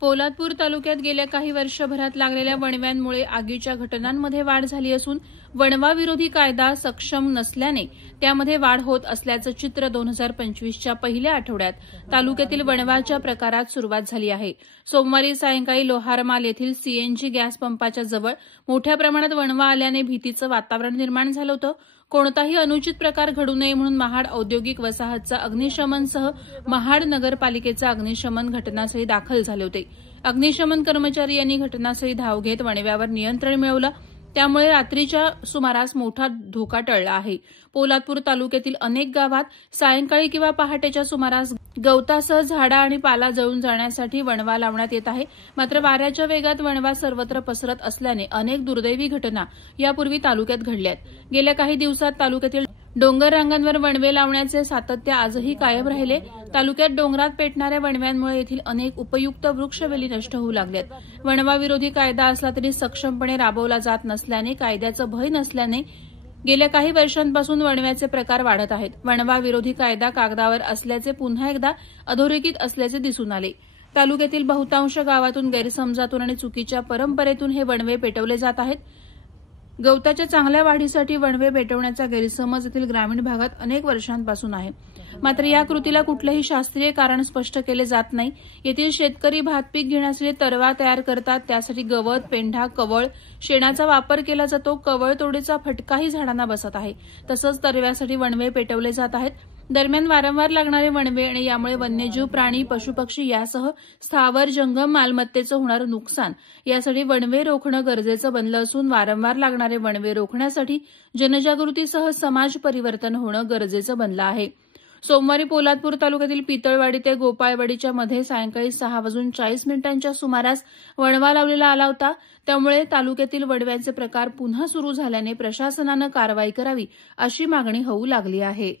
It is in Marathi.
पोलादपूर तालुक्यात गेल्या काही वर्षभरात लागलेल्या वणव्यांमुळे आगीच्या घटनांमध्ये वाढ झाली असून वणवा विरोधी कायदा सक्षम नसल्याने त्यामध्ये वाढ होत असल्याचं चित्र 2025च्या पहिल्या आठवड्यात तालुक्यातील वणवाच्या प्रकारात सुरुवात झाली आहे। सोमवारी सायंकाळी लोहारमाल येथील सीएनजी गॅस पंपाच्या जवळ मोठ्या प्रमाणात वणवा आल्याने भीतीचं वातावरण निर्माण झालं होतं। कोणताही अनुचित प्रकार घडू नये म्हणून महाड औद्योगिक वसाहतचा अग्निशमनसह महाड नगरपालिकेचा अग्निशमन घटनास्थळी दाखल झाले होते। अग्निशमन कर्मचारी यांनी घटनास्थळी धाव घेत वणव्यावर नियंत्रण मिळवलं, त्यामुळे रात्रीच्या सुमारास मोठा धोका टळला आहे। पोलादपूर तालुक्यातील अनेक गावात सायंकाळी किंवा पहाटेच्या सुमारास गवतासह झाडा आणि पाला जळून जाण्यासाठी वणवा लावण्यात येत आहे। मात्र वाऱ्याच्या वेगात वणवा सर्वत्र पसरत असल्याने अनेक दुर्दैवी घटना यापूर्वी तालुक्यात घडल्यात। गेल्या काही दिवसात तालुक्यातील डोंगर रांगांवर वणवे लावण्याचे सातत्य आजही कायम राहिले। तालुक्यात डोंगरात पेटणाऱ्या वणव्यांमुळे येथील अनेक उपयुक्त वृक्षवेली नष्ट होऊ लागल्यात। वणवा विरोधी कायदा असला तरी सक्षमपणे राबवला जात नसल्याने, कायद्याचं भय नसल्याने गेल्या काही वर्षांपासून वणव्याचे प्रकार वाढत आहेत। वणवा विरोधी कायदा कागदावर असल्याचे पुन्हा एकदा अधोरेखित असल्याचे दिसून आले। तालुक्यातील बहुतांश गावातून गैरसमजातून आणि चुकीच्या परंपरेतून हे वणवे पेटवले जात आहेत। गवताच्या चांगल्या वाढीसाठी वणवे पेटवण्याचा गैरसमज येथील ग्रामीण भागात अनेक वर्षांपासून आहे। मात्र या कृतीला कुठलेही शास्त्रीय कारण स्पष्ट केले जात नाही। येथील शेतकरी भातपीक घेण्यासाठी तरवा तयार करतात, त्यासाठी गवत, पेंढा, कवळ, शेणाचा वापर केला जातो। कवळ तोडीचा फटकाही झाडांना बसत आहे। तसंच तरव्यासाठी वणवे पेटवले जात आहेत। दरम्यान वारंवार लागणारे वणवे आणि यामुळे वन्यजीव, प्राणी, पशुपक्षी यासह स्थावर जंगम मालमत्तेचं होणारं नुकसान यासाठी वणवे रोखणं गरजेचं बनलं असून वारंवार लागणारे वणवे रोखण्यासाठी जनजागृतीसह समाज परिवर्तन होणं गरजेचं बनलं आहे। सोमवारी पोलादपूर तालुक्यातील पितळवाडी ते गोपाळवाडीच्या मध्ये सायंकाळी 6:40 सुमारास वणवा लावलेला आला होता। त्यामुळे तालुक्यातील वणव्यांचे प्रकार पुन्हा सुरू झाल्याने प्रशासनानं कारवाई करावी अशी मागणी होऊ लागली आहे।